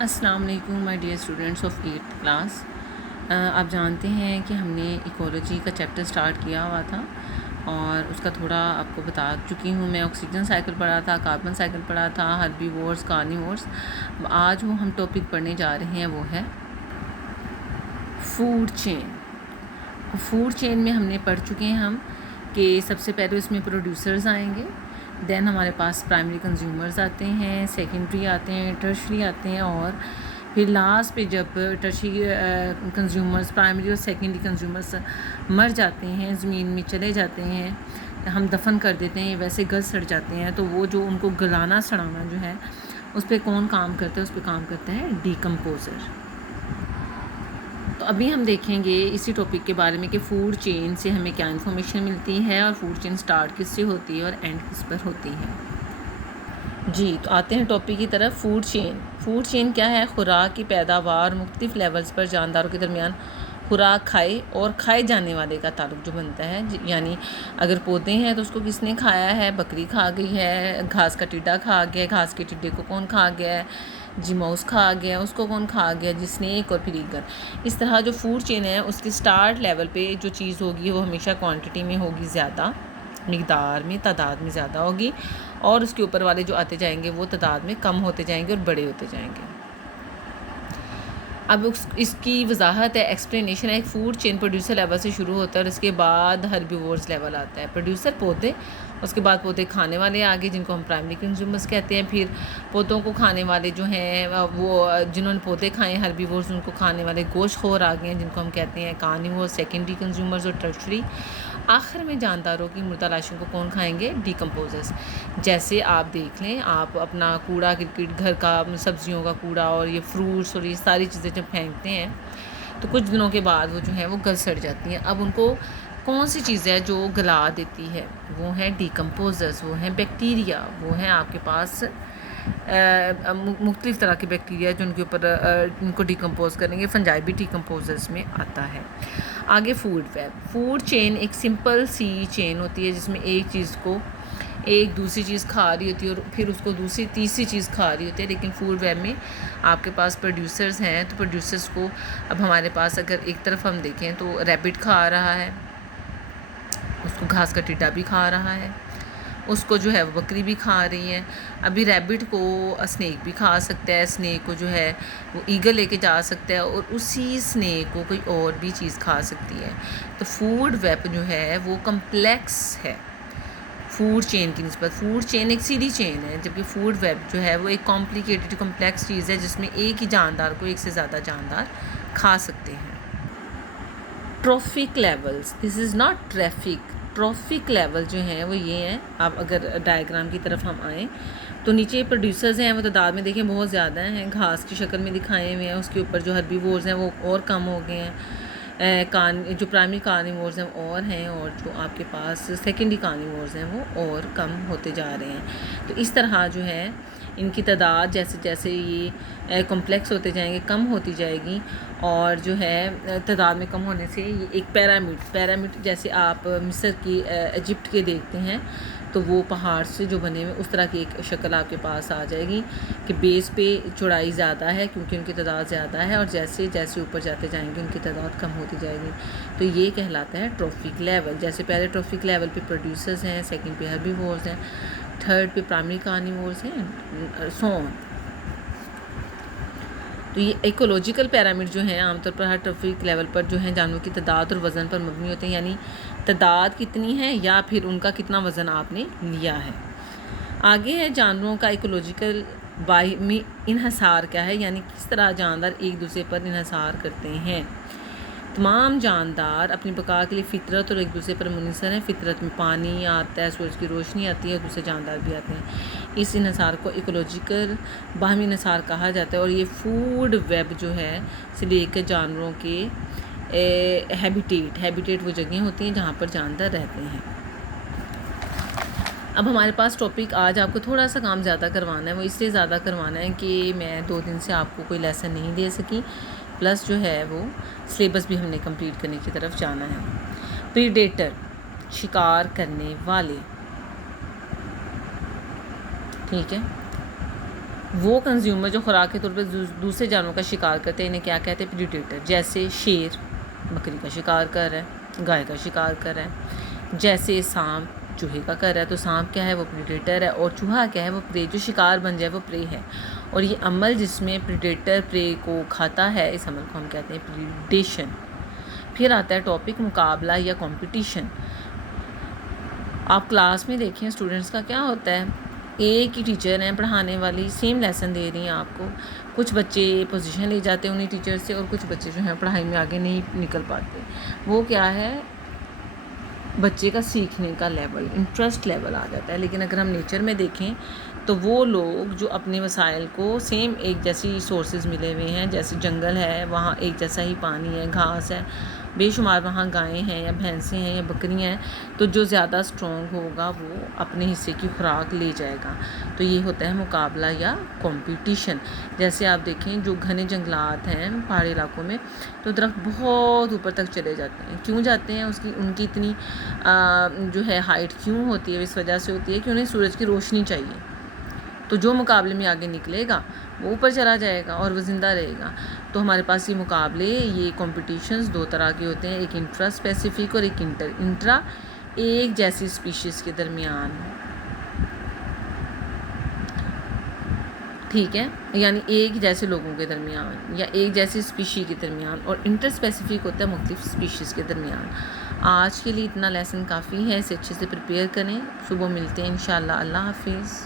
السلام علیکم my dear students of 8th class. آپ جانتے ہیں کہ ہم نے ایکولوجی کا چیپٹر سٹارٹ کیا ہوا تھا اور اس کا تھوڑا آپ کو بتا چکی ہوں. میں آکسیجن سائیکل پڑھا تھا، کاربن سائیکل پڑھا تھا، ہربی وورس، کارنیورس. آج وہ ہم ٹاپک پڑھنے جا رہے ہیں وہ ہے فوڈ چین. فوڈ چین میں ہم نے پڑھ چکے ہیں ہم کہ سب سے پہلے اس میں پروڈیوسرز آئیں گے، دین ہمارے پاس پرائمری کنزیومرز آتے ہیں، سیکنڈری آتے ہیں، ٹرشری آتے ہیں، اور پھر لاسٹ پہ جب ٹرشری کنزیومرز، پرائمری اور سیکنڈری کنزیومرز مر جاتے ہیں، زمین میں چلے جاتے ہیں، ہم دفن کر دیتے ہیں، ویسے گل سڑ جاتے ہیں، تو وہ جو ان کو گلانا سڑانا جو ہے اس پہ کون کام کرتا ہے؟ اس پہ کام کرتا ہے ڈیکمپوزر. تو ابھی ہم دیکھیں گے اسی ٹاپک کے بارے میں کہ فوڈ چین سے ہمیں کیا انفارمیشن ملتی ہے اور فوڈ چین سٹارٹ کس سے ہوتی ہے اور اینڈ کس پر ہوتی ہے. جی تو آتے ہیں ٹاپک کی طرف. Food chain. فوڈ چین کیا ہے؟ خوراک کی پیداوار مختلف لیولز پر جانداروں کے درمیان خوراک کھائے اور کھائے جانے والے کا تعلق جو بنتا ہے. یعنی اگر پودے ہیں تو اس کو کس نے کھایا ہے؟ بکری کھا گئی ہے، گھاس کا ٹڈا کھا گیا ہے، گھاس کے ٹڈے کو کون کھا گیا ہے؟ جی ماؤس کھا گیا، اس کو کون کھا گیا؟ جی اسنیک اور پھر ایگل. اس طرح جو فوڈ چین ہے اس کی سٹارٹ لیول پہ جو چیز ہوگی وہ ہمیشہ کوانٹٹی میں ہوگی زیادہ، مقدار میں، تعداد میں زیادہ ہوگی، اور اس کے اوپر والے جو آتے جائیں گے وہ تعداد میں کم ہوتے جائیں گے اور بڑے ہوتے جائیں گے. اب اس کی وضاحت ہے، ایکسپلینیشن ہے. ایک فوڈ چین پروڈیوسر لیول سے شروع ہوتا ہے اور اس کے بعد ہربیورز لیول آتا ہے. پروڈیوسر پودے، اس کے بعد پودے کھانے والے آگے جن کو ہم پرائمری کنزیومرز کہتے ہیں. پھر پودوں کو کھانے والے جو ہیں وہ جنہوں نے پودے کھائے ہیں ہربیورز، ان کو کھانے والے گوشت خور آگے ہیں جن کو ہم کہتے ہیں کارنیورز، سیکنڈری کنزیومرز اور ٹرشری. آخر میں جانداروں کی مردہ لاشوں کو کون کھائیں گے؟ ڈیکمپوزرز. جیسے آپ دیکھ لیں، آپ اپنا کوڑا کرکٹ، گھر کا سبزیوں کا کوڑا اور یہ فروٹس اور یہ ساری چیزیں جب پھینکتے ہیں تو کچھ دنوں کے بعد وہ جو ہیں وہ گل سڑ جاتی ہیں. اب ان کو کون سی چیز ہے جو گلا دیتی ہے؟ وہ ہیں ڈیکمپوزرز، وہ ہیں بیکٹیریا، وہ ہیں آپ کے پاس مختلف طرح کے بیکٹیریا جو ان کے اوپر ان کو ڈیکمپوز کریں گے. فنجائی بھی ڈیکمپوزرز میں آتا ہے. آگے فوڈ ویب. فوڈ چین ایک سمپل سی چین ہوتی ہے جس میں ایک چیز کو ایک دوسری چیز کھا رہی ہوتی ہے اور پھر اس کو دوسری تیسری چیز کھا رہی ہوتی ہے. لیکن فوڈ ویب میں آپ کے پاس پروڈیوسرز ہیں تو پروڈیوسرز کو اب ہمارے پاس اگر ایک طرف ہم دیکھیں تو ریبٹ کھا رہا ہے، اس کو گھاس کا ٹڈا بھی کھا رہا ہے، اس کو جو ہے وہ بکری بھی کھا رہی ہے. ابھی ریبٹ کو اسنیک بھی کھا سکتا ہے، اسنیک کو جو ہے وہ ایگل لے کے جا سکتا ہے اور اسی اسنیک کو کوئی اور بھی چیز کھا سکتی ہے. تو فوڈ ویب جو ہے وہ کمپلیکس ہے فوڈ چین کی نسبت. فوڈ چین ایک سیدھی چین ہے جبکہ فوڈ ویب جو ہے وہ ایک کمپلیکیٹڈ کمپلیکس چیز ہے جس میں ایک ہی جاندار کو ایک سے زیادہ جاندار کھا سکتے ہیں. Trophic levels. This is not traffic. Trophic level جو ہیں وہ یہ ہیں. آپ اگر ڈائیگرام کی طرف ہم آئیں تو نیچے پروڈیوسرز ہیں وہ تعداد میں دیکھیں بہت زیادہ ہیں، گھاس کی شکل میں دکھائے ہوئے ہیں. اس کے اوپر جو ہربی وورز ہیں وہ اور کم ہو گئے ہیں. جو پرائمری کارنیورز ہیں اور ہیں، اور جو آپ کے پاس سیکنڈری کارنیورز ہیں وہ اور کم ہوتے جا رہے ہیں. تو اس طرح جو ہے ان کی تعداد جیسے جیسے یہ کمپلیکس ہوتے جائیں گے کم ہوتی جائے گی، اور جو ہے تعداد میں کم ہونے سے یہ ایک پیرامڈ جیسے آپ مصر کی ایجپٹ کے دیکھتے ہیں تو وہ پہاڑ سے جو بنے ہوئے اس طرح کی ایک شکل آپ کے پاس آ جائے گی کہ بیس پہ چوڑائی زیادہ ہے کیونکہ ان کی تعداد زیادہ ہے، اور جیسے جیسے اوپر جاتے جائیں گے ان کی تعداد کم ہوتی جائے گی. تو یہ کہلاتا ہے ٹروفک لیول. جیسے پہلے ٹروفک لیول پہ پروڈیوسرز ہیں، سیکنڈ پہ ہربی وورز ہیں، تھرڈ پہ پرائمری کارنیورز ہیں، سو آن. تو یہ ایکولوجیکل پیرامڈ جو ہیں عام طور پر ہر ٹروفک لیول پر جو ہیں جانوروں کی تعداد اور وزن پر مبنی ہوتے ہیں، یعنی تعداد کتنی ہے یا پھر ان کا کتنا وزن آپ نے لیا ہے. آگے ہے جانوروں کا ایکولوجیکل باہمی انحصار کیا ہے، یعنی کس طرح جاندار ایک دوسرے پر انحصار کرتے ہیں. تمام جاندار اپنی بقا کے لیے فطرت اور ایک دوسرے پر منحصر ہیں. فطرت میں پانی آتا ہے، سورج کی روشنی آتی ہے اور دوسرے جاندار بھی آتے ہیں. اس انحصار کو ایکولوجیکل باہمی انحصار کہا جاتا ہے. اور یہ فوڈ ویب جو ہے سے لے کے جانوروں کے ہیبیٹیٹ وہ جگہیں ہوتی ہیں جہاں پر جاندار رہتے ہیں. اب ہمارے پاس ٹاپک آج آپ کو تھوڑا سا کام زیادہ کروانا ہے. وہ اس لیے زیادہ کروانا ہے کہ میں 2 دن سے آپ کو کوئی لیسن نہیں دے سکی، پلس جو ہے وہ سلیبس بھی ہم نے کمپلیٹ کرنے کی طرف جانا ہے. پریڈیٹر، شکار کرنے والے، ٹھیک ہے. وہ کنزیومر جو خوراک کے طور پر دوسرے جانوروں کا شکار کرتے ہیں انہیں کیا کہتے ہیں؟ پریڈیٹر. جیسے شیر بکری کا شکار کر رہا ہے، گائے کا شکار کر رہا ہے. جیسے سانپ چوہے کا کر رہا ہے تو سانپ کیا ہے؟ وہ پریڈیٹر ہے. اور چوہا کیا ہے؟ وہ پرے. جو شکار بن جائے وہ پرے ہے. اور یہ عمل جس میں پریڈیٹر پرے کو کھاتا ہے، اس عمل کو ہم کہتے ہیں پریڈیشن. پھر آتا ہے ٹاپک مقابلہ یا کمپٹیشن. آپ کلاس میں دیکھیں اسٹوڈنٹس کا کیا ہوتا ہے، ایک ہی ٹیچر ہیں پڑھانے والی، سیم لیسن دے رہی ہیں آپ کو. کچھ بچے پوزیشن لے جاتے ہیں انہیں ٹیچر سے، اور کچھ بچے جو ہیں پڑھائی میں آگے نہیں نکل پاتے. وہ کیا ہے؟ بچے کا سیکھنے کا لیول، انٹرسٹ لیول آ جاتا ہے. لیکن اگر ہم نیچر میں دیکھیں تو وہ لوگ جو اپنے وسائل کو سیم ایک جیسی سورسز ملے ہوئے ہیں، جیسے جنگل ہے وہاں ایک جیسا ہی پانی ہے، گھاس ہے، بے شمار وہاں گائیں ہیں یا بھینسیں ہیں یا بکریاں ہیں، تو جو زیادہ اسٹرانگ ہوگا وہ اپنے حصے کی خوراک لے جائے گا. تو یہ ہوتا ہے مقابلہ یا کمپٹیشن. جیسے آپ دیکھیں جو گھنے جنگلات ہیں پہاڑی علاقوں میں، تو درخت بہت اوپر تک چلے جاتے ہیں. کیوں جاتے ہیں؟ ان کی اتنی جو ہے ہائٹ کیوں ہوتی ہے؟ اس وجہ سے ہوتی ہے کہ انہیں سورج کی روشنی چاہیے. تو جو مقابلے میں آگے نکلے گا وہ اوپر چلا جائے گا اور وہ زندہ رہے گا. تو ہمارے پاس یہ مقابلے، یہ کمپٹیشنز دو طرح کے ہوتے ہیں، ایک انٹرا اسپیسیفک اور ایک انٹرا ایک جیسی اسپیشیز کے درمیان. ٹھیک ہے، یعنی ایک جیسے لوگوں کے درمیان یا ایک جیسی اسپیشی کے درمیان. اور انٹر اسپیسیفک ہوتا ہے مختلف اسپیشیز کے درمیان. آج کے لیے اتنا لیسن کافی ہے، اسے اچھے سے پریپیئر کریں. صبح ملتے ہیں انشاءاللہ. اللہ حافظ.